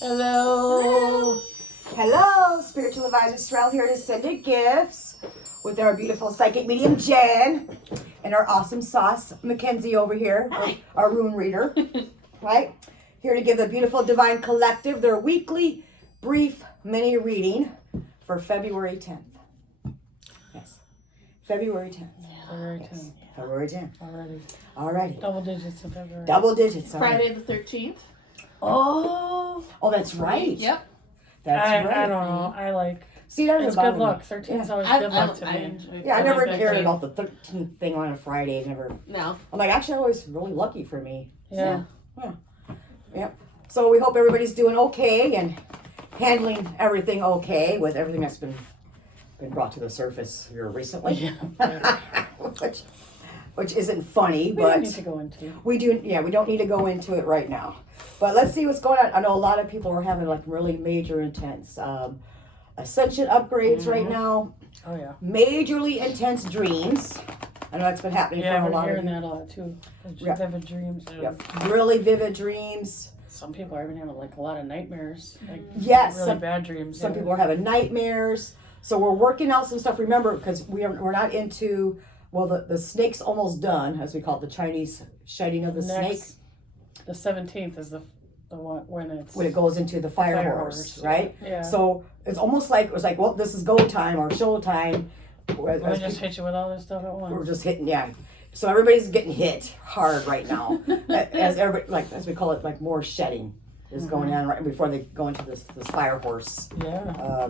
Hello. Hello, spiritual advisor Sherelle here to send you gifts with our beautiful psychic medium Jen and our awesome sauce Mackenzie over here, our rune reader, right? Here to give the beautiful Divine Collective their weekly brief mini reading for February 10th. Yes, February 10th. February 10th. Yes. February 10th. Alrighty. Double digits in February. Double digits. Friday the 13th. Oh, that's right. Yep. That's right. I don't know. I like. See, that It's good luck. 13 is always good luck to me. I never like cared 13. about the 13th thing on a Friday. Never. No. I'm like, actually, always really lucky for me. Yeah. Yep. So we hope everybody's doing okay and handling everything okay with everything that's been brought to the surface here recently. Yeah. which isn't funny, We but don't need to go into. we do. Yeah, we don't need to go into it right now. But let's see what's going on. I know a lot of people are having like really major intense ascension upgrades right now. Oh yeah. Majorly intense dreams. I know that's been happening Yeah, for a I've lot been of hearing you. that a lot too. Yeah. Vivid dreams. Yep. Really vivid dreams. Some people are even having like a lot of nightmares. Like Yes, really bad dreams. Some people are having nightmares. So we're working out some stuff. Remember, because we're not into, well, the snake's almost done, as we call it, the Chinese shedding of the snake. The 17th is the one when It goes into the fire horse, right? Yeah. So it's almost like, it was like, well, this is go time or show time. They just hit you with all this stuff at once. We're just hitting, yeah. So everybody's getting hit hard right now. as everybody, like, as we call it, like more shedding is going on right before they go into this fire horse. Yeah.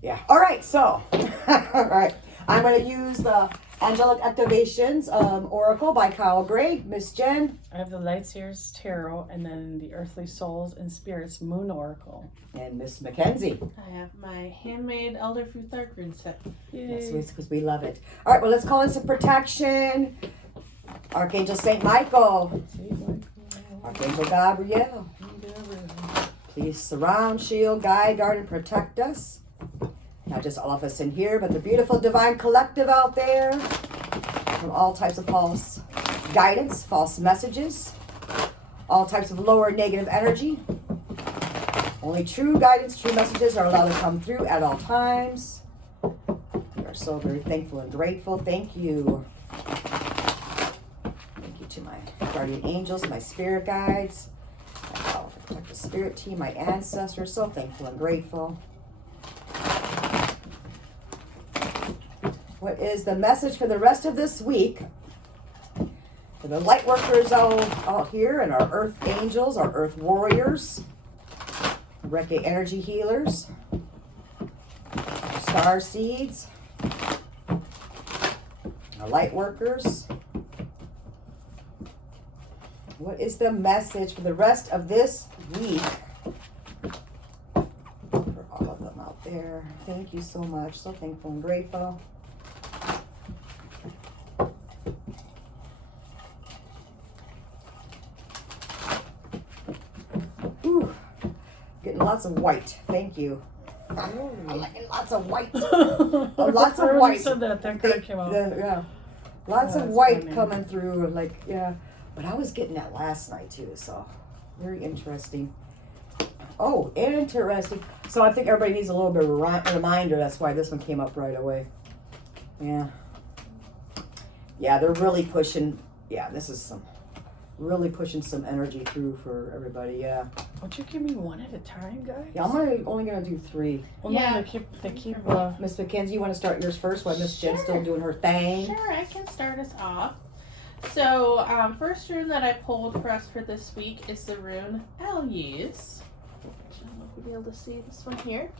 Yeah. All right. So, all right. I'm going to use the Angelic Activations Oracle by Kyle Gray. Miss Jen. I have the Lightseers Tarot and then the Earthly Souls and Spirits Moon Oracle. And Miss Mackenzie. I have my handmade Elderfruit Dark Rune set. Yes, because we love it. All right. Well, let's call in some protection. Archangel Saint Michael. Archangel Gabriel. Please surround, shield, guide, guard, and protect us. Not just all of us in here, but the beautiful Divine Collective out there. From all types of false guidance, false messages, all types of lower negative energy. Only true guidance, true messages are allowed to come through at all times. We are so very thankful and grateful. Thank you. Thank you to my guardian angels, my spirit guides, my powerful protective spirit team, my ancestors. So thankful and grateful. What is the message for the rest of this week for the light workers out here and our earth angels, our earth warriors, Reiki energy healers, star seeds, our light workers? What is the message for the rest of this week for all of them out there? Thank you so much. So thankful and grateful. Ooh, getting lots of white. Thank you. I'm liking lots of white. Lots of white. Said that came out. Yeah. Lots of white coming through. Like, yeah. But I was getting that last night too. So, very interesting. Oh, interesting. So I think everybody needs a little bit of a reminder. That's why this one came up right away. Yeah. Yeah, they're really pushing. Yeah, this is really pushing some energy through for everybody. Yeah. Would you give me one at a time, guys? Yeah, I'm only gonna do 3. Well, Yeah. no, they keep. Miss Mackenzie, you want to start yours first while Miss Jen's still doing her thing? Sure, I can start us off. So, first rune that I pulled for us for this week is the rune Elyes. I don't know if you'll be able to see this one here.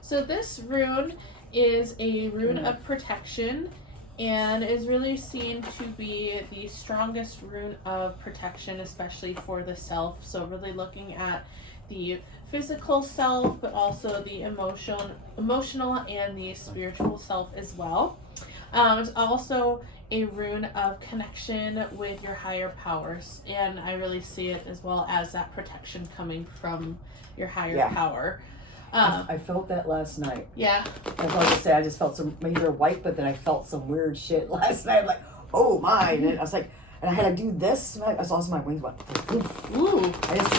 So this rune is a rune of protection and is really seen to be the strongest rune of protection, especially for the self. So really looking at the physical self, but also the emotional and the spiritual self as well. It's also a rune of connection with your higher powers, and I really see it as well as that protection coming from your higher power. I felt that last night. Yeah. I was going to say I just felt some major white, but then I felt some weird shit last night. I'm like, oh my! And I was like, and I had to do this. I also my wings went. Ooh.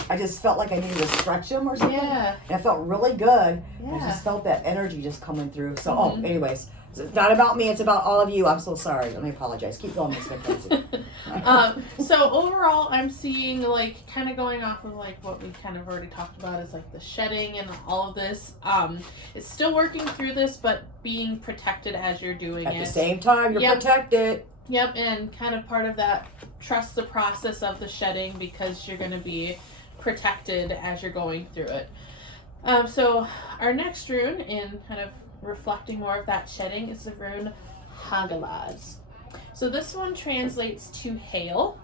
I just felt like I needed to stretch them or something. Yeah. And I felt really good. Yeah. I just felt that energy just coming through. So, anyways, it's not about me. It's about all of you. I'm so sorry. Let me apologize. Keep going, Miss McKenzie. So overall, I'm seeing like kind of going off of like what we kind of already talked about is like the shedding and all of this. It's still working through this, but being protected as you're doing it. At the same time, you're protected. Yep, and kind of part of that, trust the process of the shedding because you're going to be protected as you're going through it. So our next rune, in kind of reflecting more of that shedding, is the rune Hagalaz. So this one translates to hail,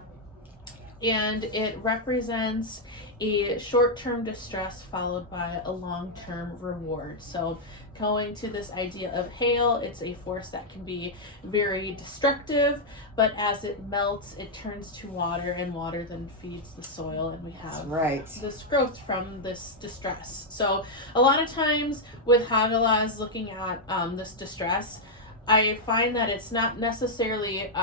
and it represents a short-term distress followed by a long-term reward. So going to this idea of hail, it's a force that can be very destructive, but as it melts, it turns to water, and water then feeds the soil, and we have this growth from this distress. So a lot of times with Hagalaz looking at this distress, I find that it's not necessarily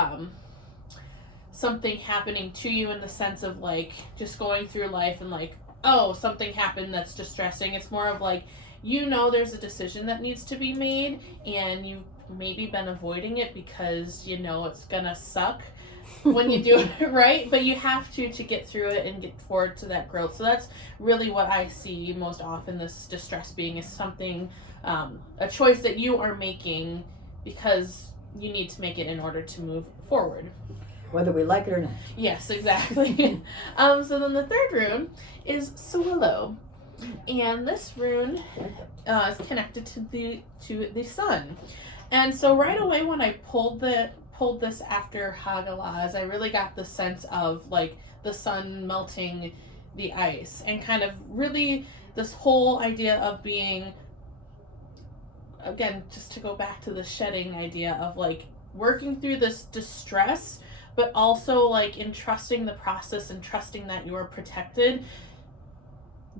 something happening to you in the sense of like just going through life and like, oh, something happened that's distressing. It's more of like, there's a decision that needs to be made, and you've maybe been avoiding it because it's gonna suck when you do it right, but you have to get through it and get forward to that growth. So that's really what I see most often, this distress being, is something, a choice that you are making because you need to make it in order to move forward. Whether we like it or not. Yes, exactly. So then the third rune is Swallow. And this rune is connected to the sun. And so right away when I pulled this after Hagalaz, I really got the sense of like the sun melting the ice, and kind of really this whole idea of being, again, just to go back to the shedding idea of like working through this distress, but also like entrusting the process and trusting that you are protected.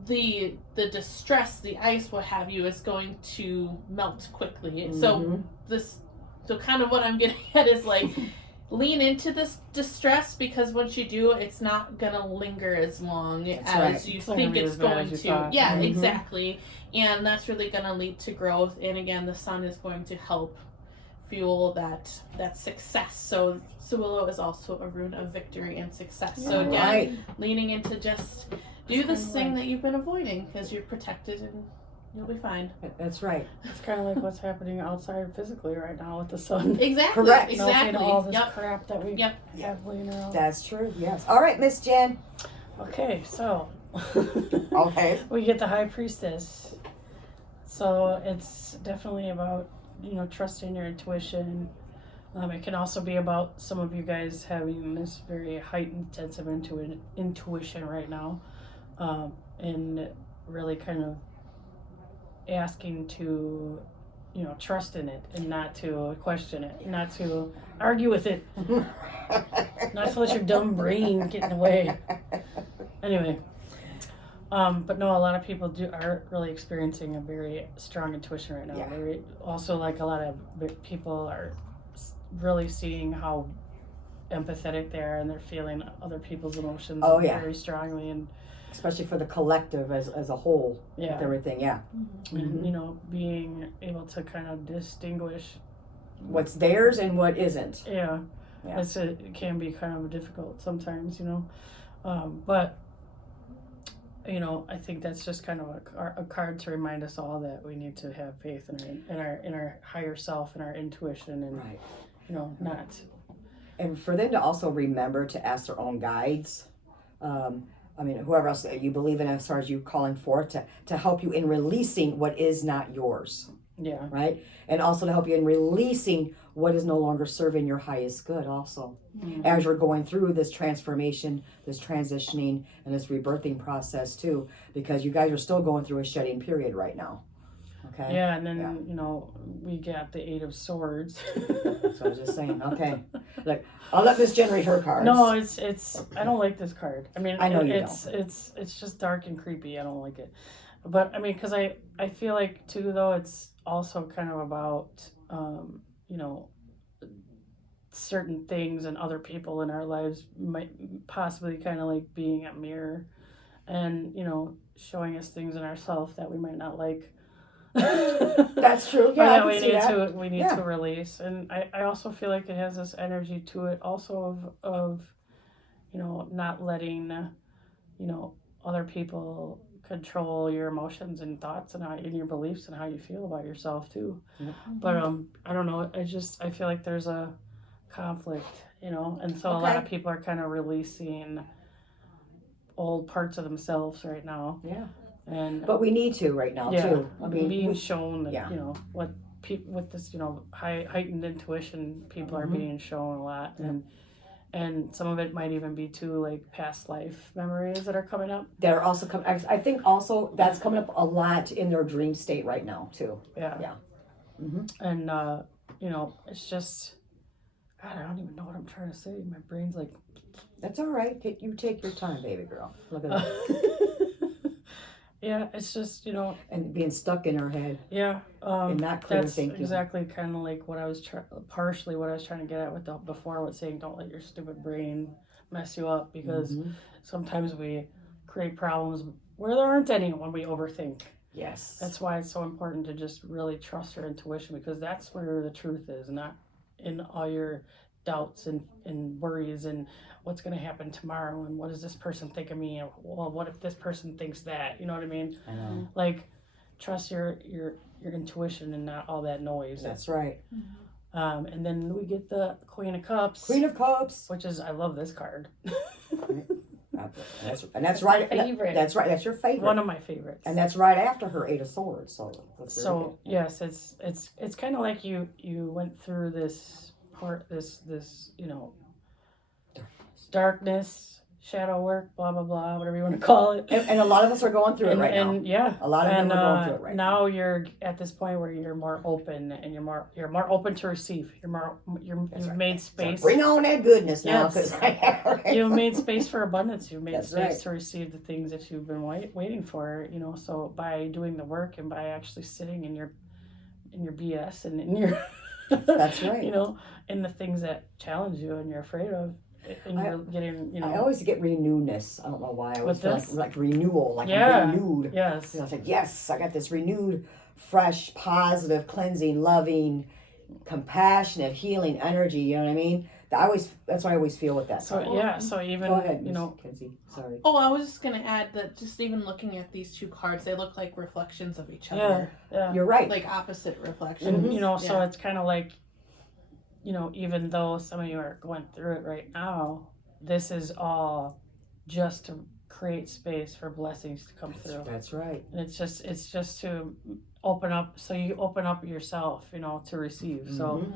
The distress, the ice, what have you, is going to melt quickly. So kind of what I'm getting at is like lean into this distress, because once you do, it's not gonna linger as long as you think it's going to. Yeah, exactly. And that's really gonna lead to growth. And again, the sun is going to help fuel that success. So Swallow is also a rune of victory and success. So again, leaning into just do this thing that you've been avoiding because you're protected and you'll be fine. That's right. It's kind of like what's happening outside physically right now with the sun. Exactly. Correct. Melting all this crap that we have laying around. That's true. Yes. All right, Miss Jen. Okay, so we get the High Priestess. So it's definitely about trusting your intuition. It can also be about some of you guys having this very heightened sense of intuition right now, and really kind of asking to, trust in it and not to question it, not to argue with it, not to let your dumb brain get in the way. Anyway, but no, a lot of people are really experiencing a very strong intuition right now. Yeah. Also, like a lot of people are really seeing how empathetic they are, and they're feeling other people's emotions very strongly, and especially for the collective as a whole, with everything. And being able to kind of distinguish what's theirs and what isn't. It can be kind of difficult sometimes, but I think that's just kind of a card to remind us all that we need to have faith in our higher self and our intuition, and not. And for them to also remember to ask their own guides, whoever else you believe in, as far as you calling forth to help you in releasing what is not yours. Yeah. Right? And also to help you in releasing what is no longer serving your highest good also. As you're going through this transformation, this transitioning, and this rebirthing process too, because you guys are still going through a shedding period right now. Okay? Yeah, and then, we got the Eight of Swords. So I was just saying, okay. Like, I'll let Miss Jen read her cards. No, it's I don't like this card. I mean, I know it's just dark and creepy. I don't like it. But, because I feel like, too, though, it's also kind of about, certain things and other people in our lives might possibly kind of like being a mirror and, you know, showing us things in ourselves that we might not like. That's true. Yeah, that we need to release. And I also feel like it has this energy to it also of you know, not letting, you know, other people control your emotions and thoughts and your beliefs and how you feel about yourself too. Mm-hmm. But I don't know, I feel like there's a conflict, you know, and so a lot of people are kind of releasing old parts of themselves right now. Yeah. But we need to right now too. I mean, being shown that you know what people with this, you know, heightened intuition, people are being shown a lot, and some of it might even be too like past life memories that are coming up. That are also coming. I think also that's coming up a lot in their dream state right now too. Yeah. Yeah. Mm-hmm. And you know, it's just, God, I don't even know what I'm trying to say. My brain's like. That's all right. You take your time, baby girl. Look at that. Yeah, it's just, you know, and being stuck in our head. Yeah, and not clear that's thinking. Exactly kind of like what I was partially what I was trying to get at with before with saying don't let your stupid brain mess you up, because sometimes we create problems where there aren't any when we overthink. Yes, that's why it's so important to just really trust your intuition, because that's where the truth is, not in all your doubts and worries and what's going to happen tomorrow and what does this person think of me, and well, what if this person thinks that, you know what I mean? I know. Like, trust your intuition and not all that noise. That's right. And then we get the Queen of Cups, which is, I love this card. That's right. Favorite. That's right. That's your favorite. One of my favorites. And that's right after her Eight of Swords. So yes, it's kind of like you went through this part, this you know, darkness, shadow work, blah blah blah, whatever you want to call it. And a lot of us are going through it right now. Yeah, a lot of them are going through it right now. Now you're at this point where you're more open and you're more open to receive. You've made space. So bring on that goodness now, because you've made space for abundance. You've made space to receive the things that you've been waiting for. You know, so by doing the work and by actually sitting in your BS and in your that's right. You know, in the things that challenge you and you're afraid of. And you're getting, you know. I always get renewedness. I don't know why. I always feel like renewal, like I'm renewed. Yes. You know, it's like, yes, I got this renewed, fresh, positive, cleansing, loving, compassionate, healing energy. You know what I mean? That's what I always feel with that. So so even, go ahead, you know, Kenzie. Sorry. Oh, I was just gonna add that just even looking at these two cards, they look like reflections of each other. Yeah. You're right. Like opposite reflections. And, you know, so it's kind of like, you know, even though some of you are going through it right now, this is all just to create space for blessings to come through. That's right. And it's just to open up, so you open up yourself, you know, to receive. So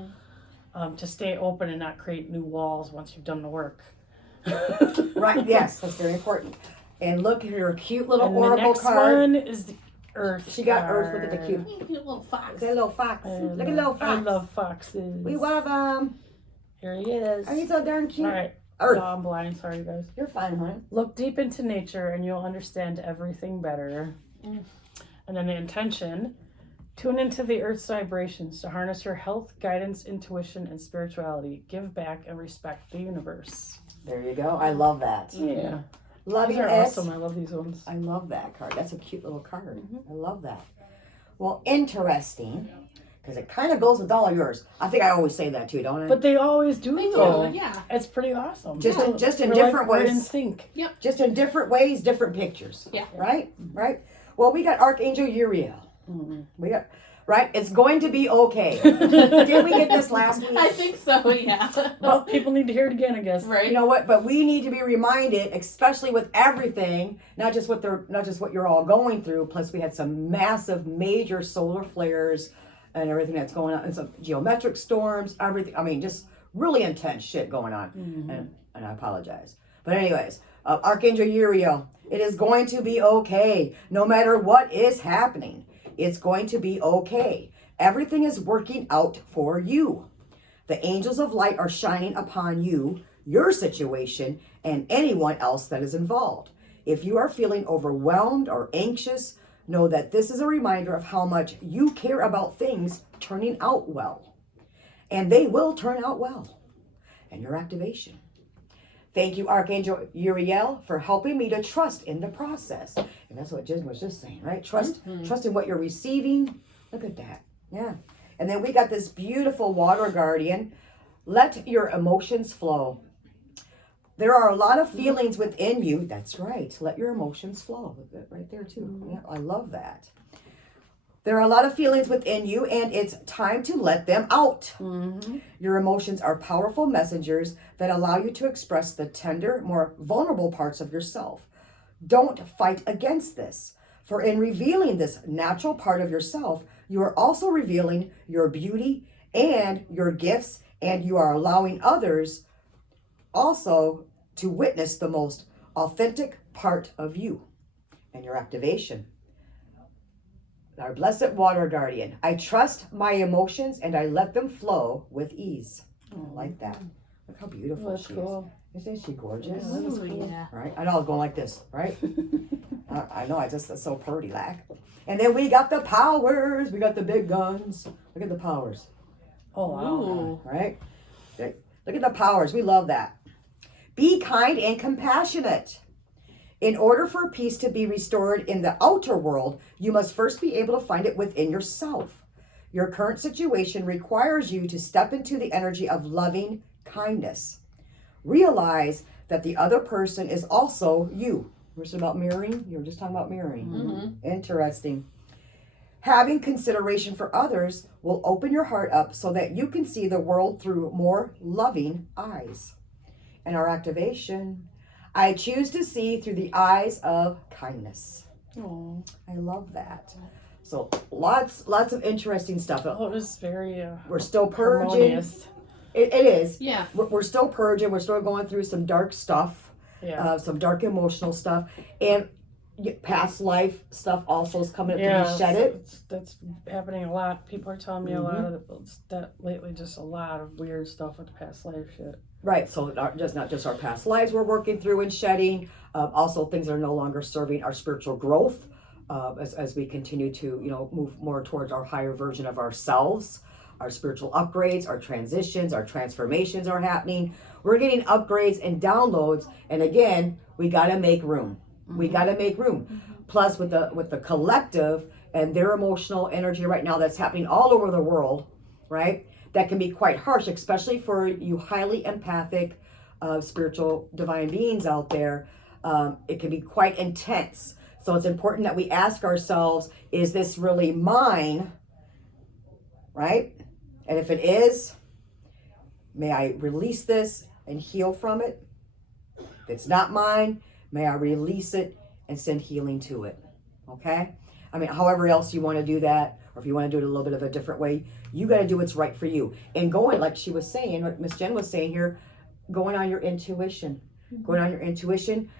to stay open and not create new walls once you've done the work. Right, yes, that's very important. And look at her cute little oracle card. The next one is the Earth. She got Earth. Look at the cute little fox. That little fox. Look at little fox. I love foxes. We love them. Here he is. Oh, he's so darn cute. All right. Earth. No, I'm blind. Sorry, guys. You're fine, honey. Look deep into nature and you'll understand everything better. And then the intention. Tune into the Earth's vibrations to harness your health, guidance, intuition, and spirituality. Give back and respect the universe. There you go. I love that. Yeah. Loving these are it. awesome. I love these ones. I love that card. That's a cute little card. I love that. Well, interesting, because it kind of goes with all of yours. I think I always say that too, don't I? But they always do. Yeah. It's pretty awesome. Just in We're different ways. We're in sync. Yep. Just in different ways, different pictures. Yeah. Right. Well, we got Archangel Uriel. We got. Right? It's going to be okay. Did we get this last week? I think so, yeah. Well, people need to hear it again, I guess. Right. You know what? But we need to be reminded, especially with everything, not just what you're all going through. Plus, we had some massive, major solar flares and everything that's going on, and some geometric storms, everything. I mean, just really intense shit going on. And I apologize. But anyways, Archangel Uriel, it is going to be okay, no matter what is happening. It's going to be okay. Everything is working out for you. The angels of light are shining upon you, your situation, and anyone else that is involved. If you are feeling overwhelmed or anxious, know that this is a reminder of how much you care about things turning out well. And they will turn out well. and your activation. Thank you, Archangel Uriel, for helping me to trust in the process. And that's what Jen was just saying, right? Trust in what you're receiving. Look at that. Yeah. And then we got this beautiful water guardian. Let your emotions flow. There are a lot of feelings within you. That's right. Let your emotions flow. Right there, too. Yeah, I love that. There are a lot of feelings within you, and it's time to let them out. Your emotions are powerful messengers that allow you to express the tender, more vulnerable parts of yourself. Don't fight against this, for in revealing this natural part of yourself, you are also revealing your beauty and your gifts, and you are allowing others also to witness the most authentic part of you and your activation. Our blessed water guardian. I trust my emotions and I let them flow with ease. I like that. Look how beautiful she is. Isn't she gorgeous? Yeah, that is cool. Yeah. Right? I know I was going like this, right? I know, it's so pretty, like. And then we got the powers. We got the big guns. Look at the powers. Oh, wow. Right? Look at the powers. We love that. Be kind and compassionate. In order for peace to be restored in the outer world, you must first be able to find it within yourself. Your current situation requires you to step into the energy of loving kindness. Realize that the other person is also you. We're just about mirroring. You were just talking about mirroring. Interesting. Having consideration for others will open your heart up so that you can see the world through more loving eyes. And our activation, I choose to see through the eyes of kindness. Oh, I love that. So lots of interesting stuff. it was very We're still purging. harmonious. It is. Yeah. We're still purging. We're still going through some dark stuff. Yeah. Some dark emotional stuff. And past life stuff also is coming up to be shedded. That's happening a lot. People are telling me a lot of that lately. Just a lot of weird stuff with the past life shit. Right, so not just our past lives we're working through and shedding, also things that are no longer serving our spiritual growth as we continue to, move more towards our higher version of ourselves. Our spiritual upgrades, our transitions, our transformations are happening. We're getting upgrades and downloads, and again, we got to make room. We got to make room. Plus, with the collective and their emotional energy right now that's happening all over the world, right? That can be quite harsh, especially for you highly empathic, spiritual divine beings out there. It can be quite intense. So it's important that we ask ourselves, is this really mine? Right? And if it is, may I release this and heal from it? If it's not mine, may I release it and send healing to it. Okay? I mean, however else you want to do that, or if you want to do it a little bit of a different way, you got to do what's right for you. And going, like she was saying, what Miss Jen was saying here, going on your intuition. Going on your intuition,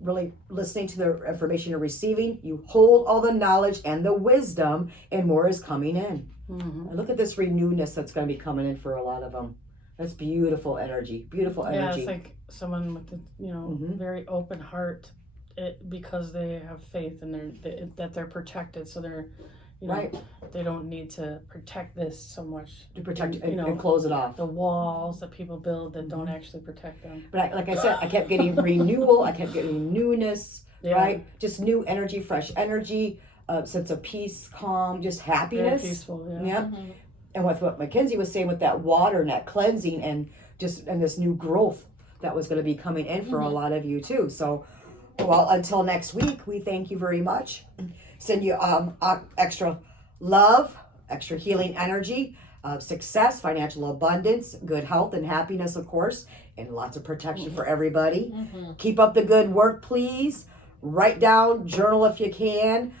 really listening to the information you're receiving. You hold all the knowledge and the wisdom, and more is coming in. And look at this renewedness that's going to be coming in for a lot of them. That's beautiful energy. Beautiful energy. Yeah, it's like someone with a very open heart, because they have faith and that they're protected. So they're, right. They don't need to protect this so much. To protect and close it off. The walls that people build that don't actually protect them. But like I said, I kept getting renewal. I kept getting newness. Yeah. Right? Just new energy, fresh energy, sense of peace, calm, just happiness. Very peaceful. Yeah. Yeah. And with what Mackenzie was saying with that water and that cleansing and this new growth that was going to be coming in for a lot of you too. So, well, until next week, we thank you very much. Send you extra love, extra healing energy, success, financial abundance, good health and happiness, of course, and lots of protection for everybody. Keep up the good work, please. Write down, journal if you can.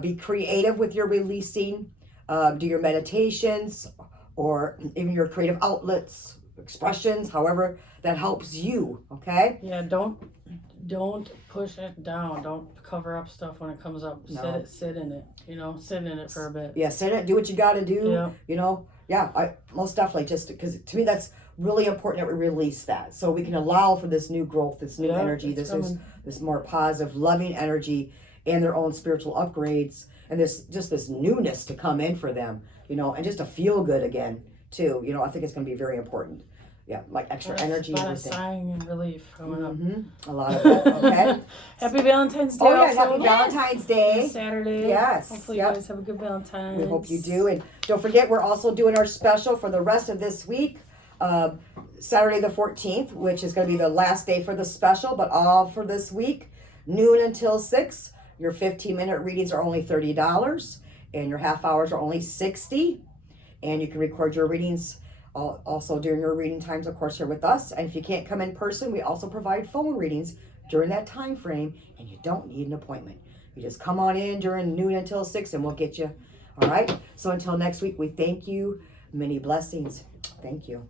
Be creative with your releasing. Do your meditations or even your creative outlets, expressions, however that helps you, okay? Yeah, don't push it down. Don't cover up stuff when it comes up. No. Sit in it. Sit in it for a bit. Yeah, sit in it. Do what you got to do. Yeah. I most definitely, just because to me that's really important that we release that, so we can allow for this new growth, this new energy, this more positive, loving energy, and their own spiritual upgrades, and this newness to come in for them, and just to feel good again too. I think it's going to be very important. Yeah, like extra A energy. lot of sighing and relief coming up. A lot of that. Okay. Happy Valentine's Day. Oh yeah, also. happy Valentine's Day. This Saturday. Yes. Hopefully you guys have a good Valentine's. We hope you do. And don't forget, we're also doing our special for the rest of this week. Saturday the 14th, which is going to be the last day for the special, but all for this week, noon until 6. Your 15-minute readings are only $30, and your half hours are only $60. And you can record your readings also during your reading times, of course, here with us. And if you can't come in person, we also provide phone readings during that time frame, and you don't need an appointment. You just come on in during noon until 6, and we'll get you. All right? So until next week, we thank you. Many blessings. Thank you.